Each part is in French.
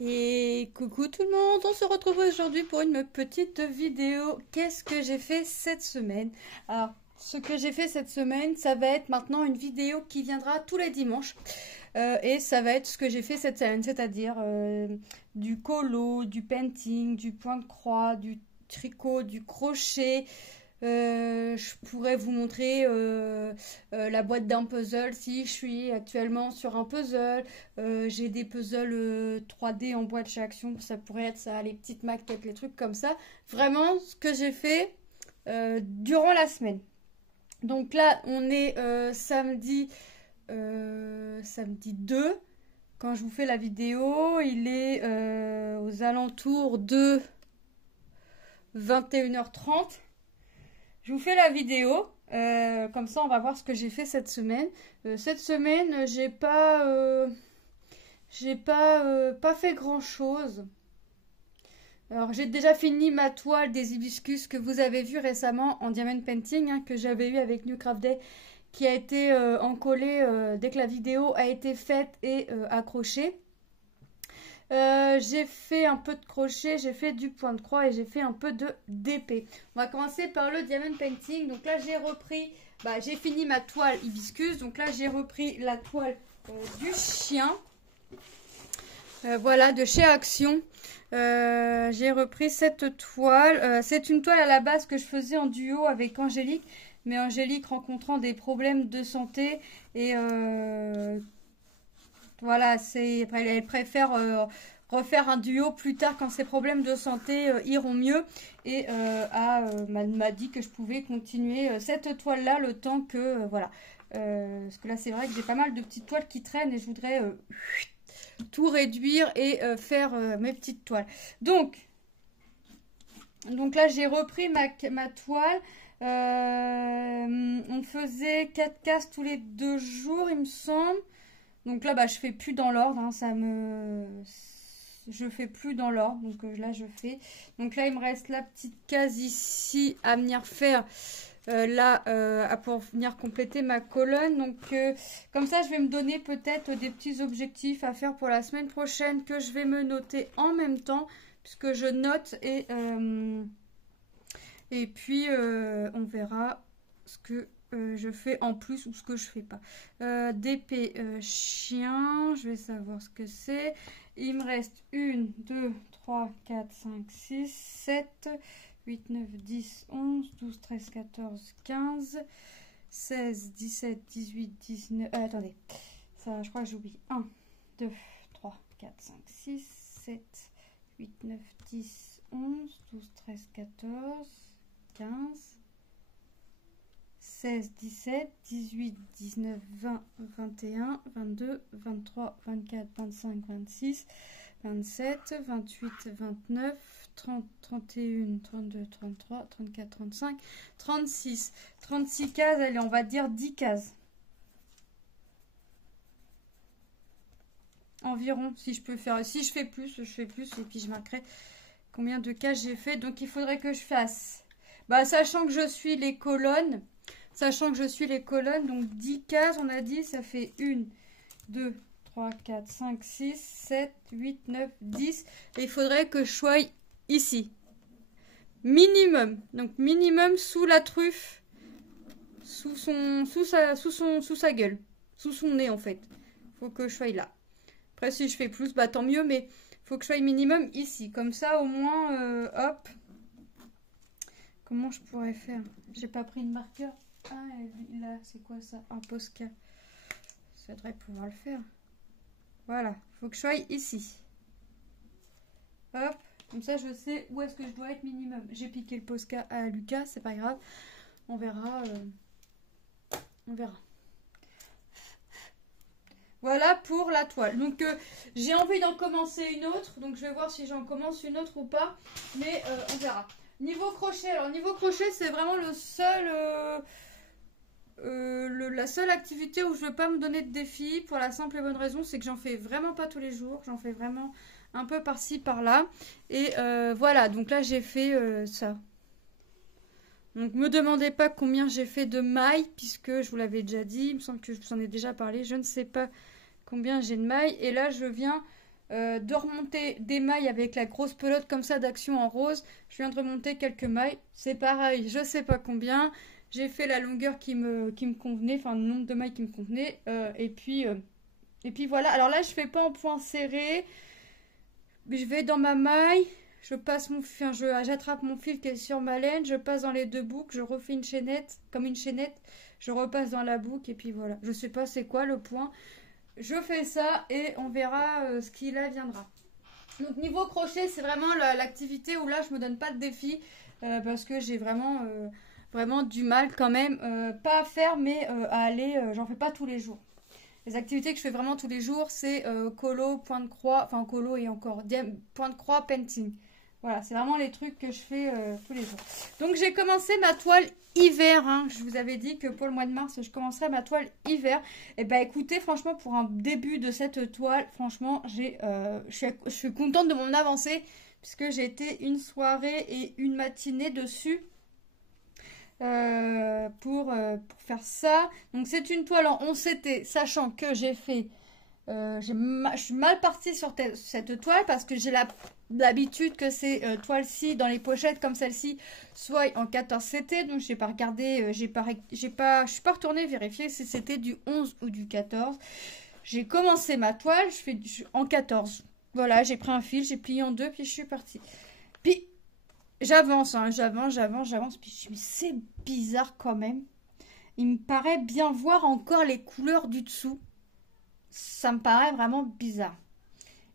Et coucou tout le monde, on se retrouve aujourd'hui pour une petite vidéo. Qu'est-ce que j'ai fait cette semaine? Alors, ce que j'ai fait cette semaine, ça va être maintenant une vidéo qui viendra tous les dimanches. Et ça va être ce que j'ai fait cette semaine, c'est-à-dire du colo, du painting, du point de croix, du tricot, du crochet. Je pourrais vous montrer la boîte d'un puzzle si je suis actuellement sur un puzzle. J'ai des puzzles 3D en boîte chez Action, ça pourrait être ça, les petites maquettes, les trucs comme ça. Vraiment ce que j'ai fait durant la semaine. Donc là, on est samedi 2. Quand je vous fais la vidéo, il est aux alentours de 21h30. Je vous fais la vidéo, comme ça on va voir ce que j'ai fait cette semaine. Cette semaine, j'ai pas fait grand chose. Alors j'ai déjà fini ma toile des hibiscus que vous avez vu récemment en diamond painting, hein, que j'avais eu avec New Craft Day, qui a été encollée dès que la vidéo a été faite et accrochée. J'ai fait un peu de crochet, j'ai fait du point de croix et j'ai fait un peu de d'épée. On va commencer par le diamond painting. Donc là j'ai repris, j'ai fini ma toile hibiscus. Donc là j'ai repris la toile du chien. Voilà, de chez Action. J'ai repris cette toile. C'est une toile à la base que je faisais en duo avec Angélique. Mais Angélique rencontrant des problèmes de santé et voilà, elle préfère refaire un duo plus tard quand ses problèmes de santé iront mieux. Et m'a dit que je pouvais continuer cette toile-là le temps que, voilà. Parce que là, c'est vrai que j'ai pas mal de petites toiles qui traînent et je voudrais tout réduire et faire mes petites toiles. Donc là, j'ai repris ma toile. On faisait 4 cases tous les 2 jours, il me semble. Donc là, je fais plus dans l'ordre, hein, je fais plus dans l'ordre, donc là je fais. Donc là, il me reste la petite case ici à venir faire, pour venir compléter ma colonne. Donc comme ça, je vais me donner peut-être des petits objectifs à faire pour la semaine prochaine que je vais me noter en même temps, puisque je note et puis on verra ce que je fais en plus ou ce que je fais pas. D'épée chien, je vais savoir ce que c'est. Il me reste 1, 2, 3, 4, 5, 6, 7, 8, 9, 10, 11, 12, 13, 14, 15, 16, 17, 18, 19... attendez, ça je crois que j'oublie. 1, 2, 3, 4, 5, 6, 7, 8, 9, 10, 11, 12, 13, 14, 15... 16, 17, 18, 19, 20, 21, 22, 23, 24, 25, 26, 27, 28, 29, 30, 31, 32, 33, 34, 35, 36. 36 cases, allez, on va dire 10 cases. Environ, si je peux faire. Si je fais plus, je fais plus. Et puis je marquerai combien de cases j'ai fait. Donc il faudrait que je fasse. Sachant que je suis les colonnes. Donc 10 cases, on a dit, ça fait 1, 2, 3, 4, 5, 6, 7, 8, 9, 10. Et il faudrait que je sois ici. Minimum. Donc minimum sous la truffe. Sous sa gueule. Sous son nez, en fait. Faut que je sois là. Après, si je fais plus, tant mieux, mais faut que je sois minimum ici. Comme ça, au moins, hop. Comment je pourrais faire? J'ai pas pris de marqueur. Ah, là, c'est quoi ça? Un Posca. Ça devrait pouvoir le faire. Voilà, faut que je sois ici. Hop, comme ça je sais où est-ce que je dois être minimum. J'ai piqué le Posca à Lucas, c'est pas grave. On verra. On verra. Voilà pour la toile. Donc j'ai envie d'en commencer une autre. Donc je vais voir si j'en commence une autre ou pas. Mais on verra. Niveau crochet, c'est vraiment le seul... la seule activité où je ne veux pas me donner de défi, pour la simple et bonne raison, c'est que j'en fais vraiment pas tous les jours. J'en fais vraiment un peu par-ci, par-là. Et voilà, donc là j'ai fait ça. Donc me demandez pas combien j'ai fait de mailles, puisque je vous l'avais déjà dit. Il me semble que je vous en ai déjà parlé. Je ne sais pas combien j'ai de mailles. Et là je viens de remonter des mailles avec la grosse pelote comme ça d'Action en rose. Je viens de remonter quelques mailles. C'est pareil, je sais pas combien. J'ai fait la longueur qui me convenait, enfin le nombre de mailles qui me convenait. Et puis voilà. Alors là, je fais pas en point serré. Je vais dans ma maille. Je passe j'attrape mon fil qui est sur ma laine. Je passe dans les deux boucles. Je refais une chaînette, comme une chaînette. Je repasse dans la boucle et puis voilà. Je sais pas c'est quoi le point. Je fais ça et on verra ce qui là viendra. Donc niveau crochet, c'est vraiment l'activité où là je me donne pas de défi parce que j'ai vraiment du mal quand même, pas à faire mais à aller, j'en fais pas tous les jours. Les activités que je fais vraiment tous les jours, c'est colo, point de croix, enfin colo et encore point de croix, painting. Voilà, c'est vraiment les trucs que je fais tous les jours. Donc j'ai commencé ma toile hiver. Hein. Je vous avais dit que pour le mois de mars, je commencerai ma toile hiver. Et bah écoutez, franchement, pour un début de cette toile, franchement, je suis contente de mon avancée. Puisque j'ai été une soirée et une matinée dessus. Pour faire ça. Donc c'est une toile en 11 CT, sachant que j'ai fait... je suis mal partie sur cette toile parce que j'ai l'habitude que ces toiles-ci dans les pochettes comme celle-ci soient en 14 CT. Donc j'ai pas regardé, je suis pas retournée vérifier si c'était du 11 ou du 14. J'ai commencé ma toile, je fais en 14. Voilà, j'ai pris un fil, j'ai plié en deux, puis je suis partie. Puis j'avance, hein, j'avance. Puis je me dis, c'est bizarre quand même. Il me paraît bien voir encore les couleurs du dessous. Ça me paraît vraiment bizarre.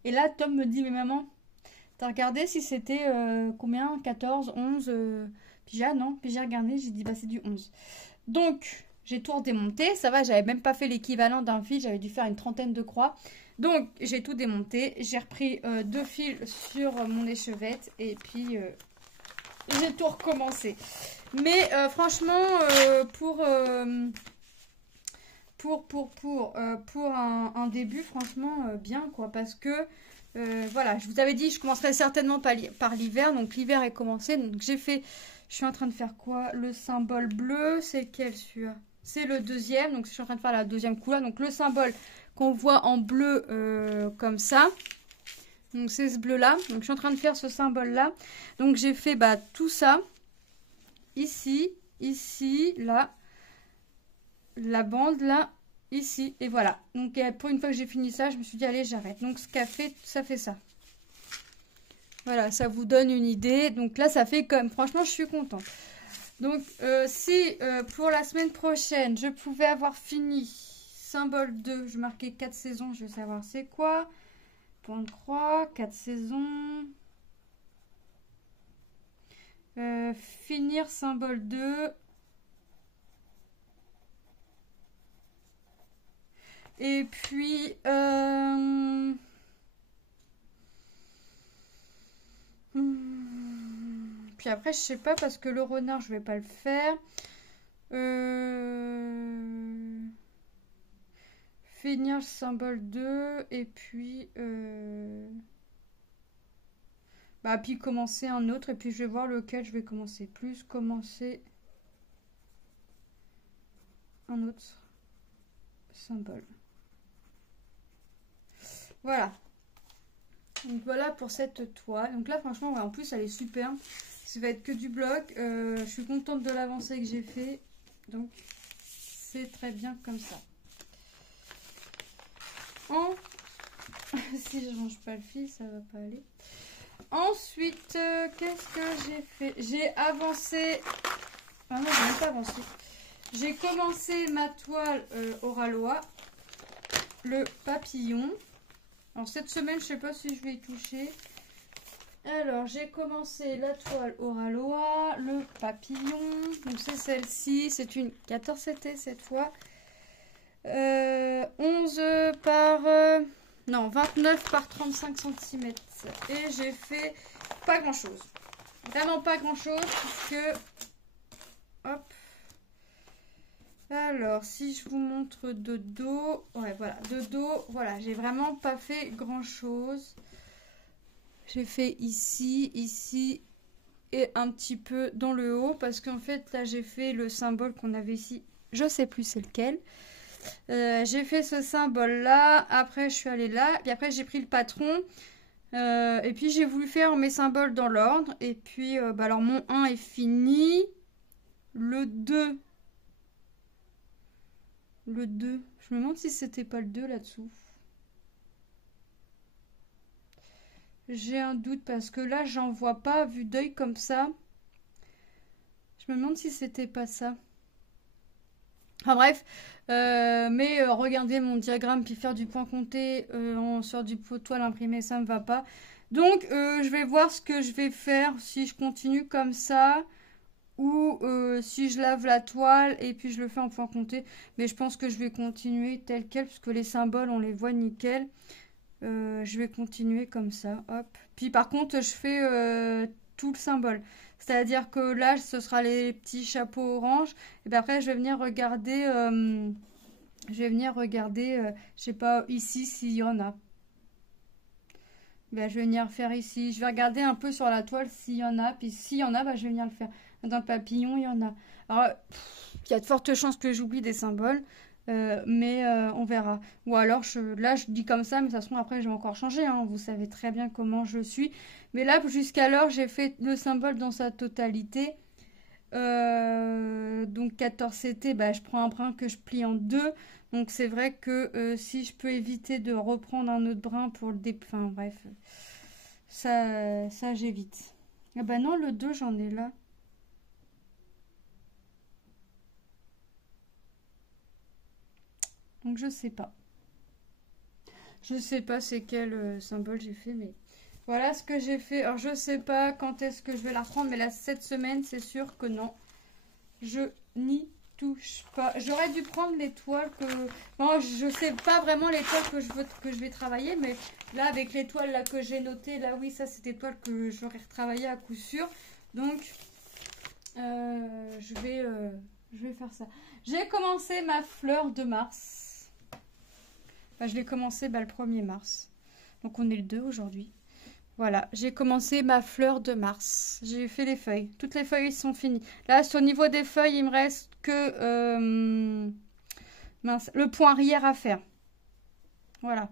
Et là, Tom me dit, mais maman, t'as regardé si c'était combien 14, 11 Puis j'ai regardé, j'ai dit, bah c'est du 11. Donc, j'ai tout redémonté. Ça va, j'avais même pas fait l'équivalent d'un fil. J'avais dû faire une trentaine de croix. Donc, j'ai tout démonté. J'ai repris 2 fils sur mon échevette. Et puis, j'ai tout recommencé. Mais franchement, pour un début, franchement, bien, quoi. Parce que, voilà, je vous avais dit, je commencerai certainement par l'hiver. Donc, l'hiver est commencé. Donc, je suis en train de faire quoi? Le symbole bleu, c'est lequel celui-là? C'est le deuxième. Donc, je suis en train de faire la deuxième couleur. Donc, le symbole qu'on voit en bleu comme ça. Donc, c'est ce bleu-là. Donc, je suis en train de faire ce symbole-là. Donc, j'ai fait tout ça. Ici, là. La bande là, ici, et voilà. Donc pour une fois que j'ai fini ça, je me suis dit allez j'arrête. Donc ça fait ça. Voilà, ça vous donne une idée. Donc là ça fait comme, franchement je suis contente. Donc si pour la semaine prochaine je pouvais avoir fini symbole 2, je marquais 4 saisons, je veux savoir c'est quoi. Point de croix, 4 saisons. Finir symbole 2. Et puis, puis après, je sais pas parce que le renard, je vais pas le faire. Finir le symbole 2 et puis, puis commencer un autre et puis je vais voir lequel je vais commencer plus. Commencer un autre symbole. Voilà. Donc voilà pour cette toile. Donc là franchement ouais, en plus elle est super. Ça va être que du bloc. Je suis contente de l'avancée que j'ai fait. Donc c'est très bien comme ça. Si je range pas le fil, ça va pas aller. Ensuite, qu'est-ce que j'ai fait? J'ai avancé. Ah non, j'ai même pas avancé. J'ai commencé ma toile Oralois. Le papillon. Alors cette semaine, je sais pas si je vais y toucher. Alors j'ai commencé la toile Oralois, le papillon. Donc c'est celle-ci, c'est une 14 CT cette fois. 11 par... non, 29 par 35 cm. Et j'ai fait pas grand chose. Vraiment pas grand chose puisque... Hop. Alors, si je vous montre de dos, ouais, voilà, de dos, voilà, j'ai vraiment pas fait grand chose. J'ai fait ici, ici et un petit peu dans le haut parce qu'en fait, là, j'ai fait le symbole qu'on avait ici. Je sais plus c'est lequel. J'ai fait ce symbole là, après je suis allée là, puis après j'ai pris le patron, et puis j'ai voulu faire mes symboles dans l'ordre, et puis bah alors mon 1 est fini, le 2, je me demande si c'était pas le 2 là-dessous. J'ai un doute parce que là j'en vois pas vu d'œil comme ça. Je me demande si c'était pas ça. Enfin bref, mais regarder mon diagramme puis faire du point compté sur du toile imprimé, ça me va pas. Donc je vais voir ce que je vais faire si je continue comme ça ou si je lave la toile et puis je le fais en point compté. Mais je pense que je vais continuer tel quel puisque les symboles on les voit nickel. Je vais continuer comme ça, hop. Puis par contre je fais tout le symbole. C'est-à-dire que là, ce sera les petits chapeaux orange. Et puis après, je vais venir regarder, je sais pas, ici, s'il y en a. Ben, je vais venir faire ici. Je vais regarder un peu sur la toile s'il y en a. Puis s'il y en a, ben, je vais venir le faire. Dans le papillon, il y en a. Alors, il y a de fortes chances que j'oublie des symboles. Mais on verra. Ou alors, là, je dis comme ça, mais ça se trouve, après, je vais encore changer. Hein. Vous savez très bien comment je suis. Mais là, jusqu'alors, j'ai fait le symbole dans sa totalité. Donc 14 CT, bah, je prends un brin que je plie en deux. Donc c'est vrai que si je peux éviter de reprendre un autre brin pour le enfin bref, ça j'évite. Ah bah non, le 2 j'en ai là. Donc je sais pas. Je sais pas c'est quel symbole j'ai fait, mais voilà ce que j'ai fait. Alors je sais pas quand est-ce que je vais la reprendre, mais là cette semaine c'est sûr que non. Je n'y touche pas. J'aurais dû prendre l'étoile que... Bon, je sais pas vraiment l'étoile que je vais travailler, mais là avec l'étoile là que j'ai notée, là oui ça c'est l'étoile que j'aurais retravaillé à coup sûr. Donc je vais faire ça. J'ai commencé ma fleur de mars. Enfin, je l'ai commencé le 1er mars. Donc on est le 2 aujourd'hui. Voilà, j'ai commencé ma fleur de mars. J'ai fait les feuilles. Toutes les feuilles sont finies. Là, au niveau des feuilles, il me reste que le point arrière à faire. Voilà.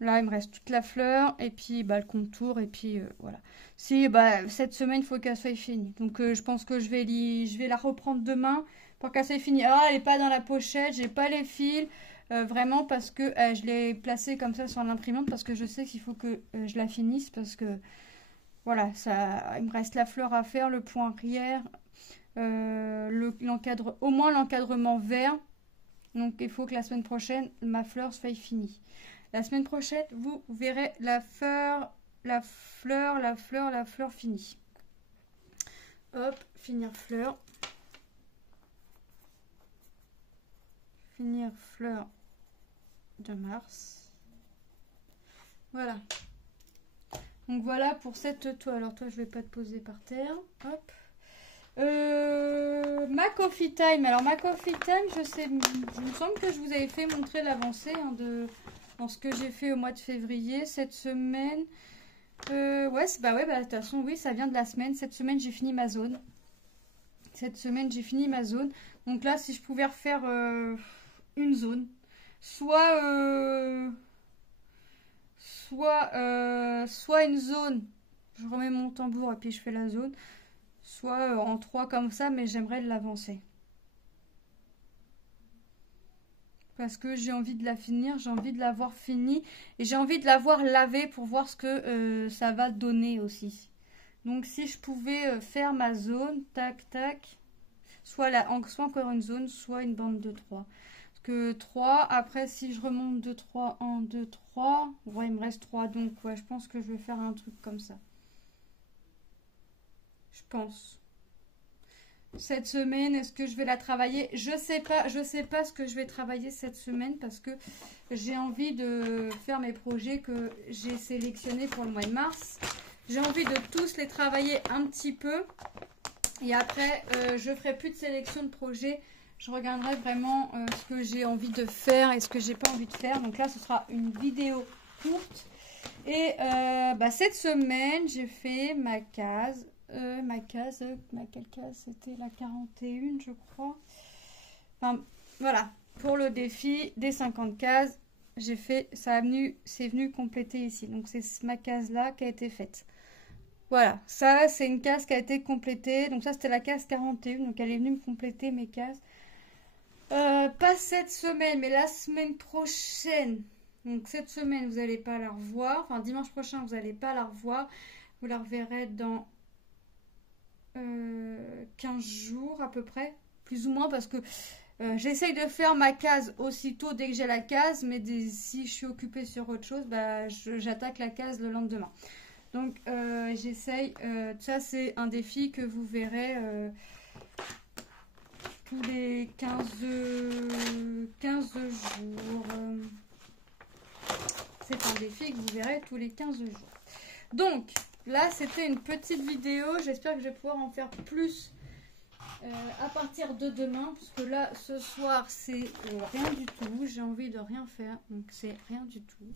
Là, il me reste toute la fleur et puis le contour et puis voilà. Si cette semaine, il faut qu'elle soit finie. Donc je pense que je vais la reprendre demain pour qu'elle soit finie. Ah, elle n'est pas dans la pochette, j'ai pas les fils. Vraiment parce que je l'ai placée comme ça sur l'imprimante parce que je sais qu'il faut que je la finisse parce que voilà, il me reste la fleur à faire, le point arrière, au moins l'encadrement vert. Donc il faut que la semaine prochaine ma fleur soit finie. La semaine prochaine vous verrez la fleur finie. Hop, finir fleur. Finir fleur de mars. Voilà. Donc voilà pour cette toile. Alors toi je vais pas te poser par terre. Hop. Ma coffee time. Alors ma coffee time, je me semble que je vous avais fait montrer l'avancée dans ce que j'ai fait au mois de février. Cette semaine. Ouais, de toute façon, oui, ça vient de la semaine. Cette semaine j'ai fini ma zone. Donc là, si je pouvais refaire une zone, soit une zone, je remets mon tambour et puis je fais la zone, soit en 3 comme ça, mais j'aimerais l'avancer. Parce que j'ai envie de la finir, j'ai envie de l'avoir finie et j'ai envie de l'avoir lavée pour voir ce que ça va donner aussi. Donc si je pouvais faire ma zone, tac, tac, soit encore une zone, soit une bande de 3. Parce que 3, après si je remonte de 3, 1, 2, 3, ouais, il me reste 3. Donc ouais, je pense que je vais faire un truc comme ça. Je pense. Cette semaine, est-ce que je vais la travailler? Je sais pas ce que je vais travailler cette semaine parce que j'ai envie de faire mes projets que j'ai sélectionnés pour le mois de mars. J'ai envie de tous les travailler un petit peu. Et après, je ferai plus de sélection de projets. Je regarderai vraiment ce que j'ai envie de faire et ce que j'ai pas envie de faire. Donc là, ce sera une vidéo courte. Et cette semaine, j'ai fait ma case. Quelle case? C'était la 41, je crois. Enfin, voilà. pour le défi des 50 cases, j'ai fait, c'est venu compléter ici. Donc c'est ma case là qui a été faite. Voilà, ça c'est une case qui a été complétée. Donc ça c'était la case 41, donc elle est venue me compléter mes cases. Pas cette semaine, mais la semaine prochaine. Donc cette semaine vous n'allez pas la revoir. Enfin dimanche prochain vous n'allez pas la revoir. Vous la reverrez dans 15 jours à peu près. Plus ou moins parce que j'essaye de faire ma case aussitôt dès que j'ai la case. Mais si je suis occupée sur autre chose, bah, j'attaque la case le lendemain. Donc j'essaye, ça c'est un défi que vous verrez tous les 15 jours. C'est un défi que vous verrez tous les 15 jours. Donc là c'était une petite vidéo, j'espère que je vais pouvoir en faire plus à partir de demain. Parce que là ce soir c'est rien du tout, j'ai envie de rien faire, donc c'est rien du tout.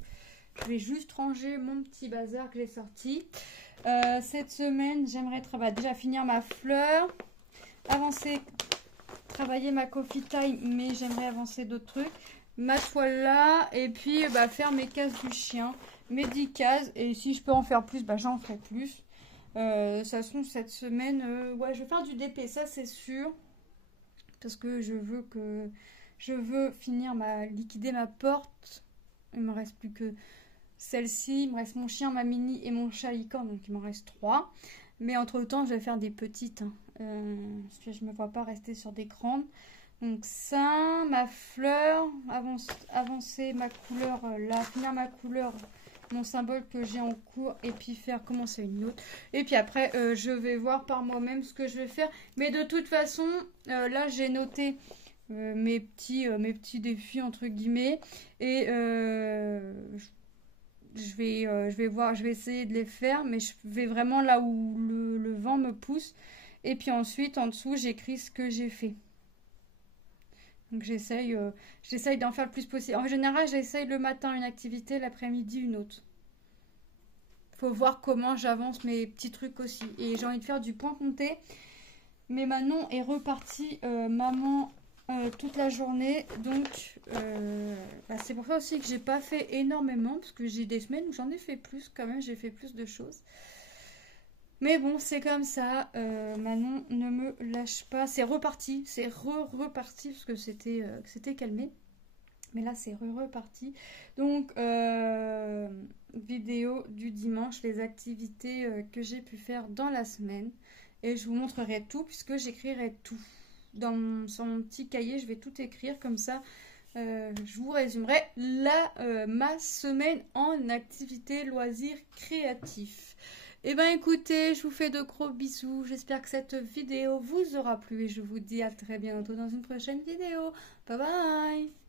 Je vais juste ranger mon petit bazar que j'ai sorti. Cette semaine, j'aimerais déjà finir ma fleur, avancer, travailler ma coffee time, mais j'aimerais avancer d'autres trucs. Ma toile là, et puis faire mes cases du chien, mes 10 cases. Et si je peux en faire plus, j'en ferai plus. De toute façon, cette semaine, ouais, je vais faire du DP, ça c'est sûr. Parce que je veux liquider ma porte. Il me reste plus que celle-ci, il me reste mon chien, ma mini et mon chat licorne, donc il m'en reste 3. Mais entre temps, je vais faire des petites, parce que je ne me vois pas rester sur des grandes. Donc ça, ma fleur, avancer ma couleur là, finir ma couleur, mon symbole que j'ai en cours, et puis commencer une autre. Et puis après, je vais voir par moi-même ce que je vais faire. Mais de toute façon, là j'ai noté mes petits défis entre guillemets, et je vais essayer de les faire, mais je vais vraiment là où le vent me pousse. Et puis ensuite, en dessous, j'écris ce que j'ai fait. Donc j'essaye d'en faire le plus possible. En général, j'essaye le matin une activité, l'après-midi une autre. Faut voir comment j'avance mes petits trucs aussi. Et j'ai envie de faire du point compté. Mais Manon est repartie maman toute la journée, donc c'est pour ça aussi que j'ai pas fait énormément, parce que j'ai des semaines où j'en ai fait plus quand même, j'ai fait plus de choses. Mais bon, c'est comme ça, Manon ne me lâche pas, c'est reparti, c'est reparti parce que c'était calmé. Mais là c'est reparti. Donc vidéo du dimanche, les activités que j'ai pu faire dans la semaine. Et je vous montrerai tout puisque j'écrirai tout. Sur mon petit cahier, je vais tout écrire comme ça. Je vous résumerai ma semaine en activité loisirs créatifs. Et ben écoutez, je vous fais de gros bisous. J'espère que cette vidéo vous aura plu et je vous dis à très bientôt dans une prochaine vidéo. Bye bye!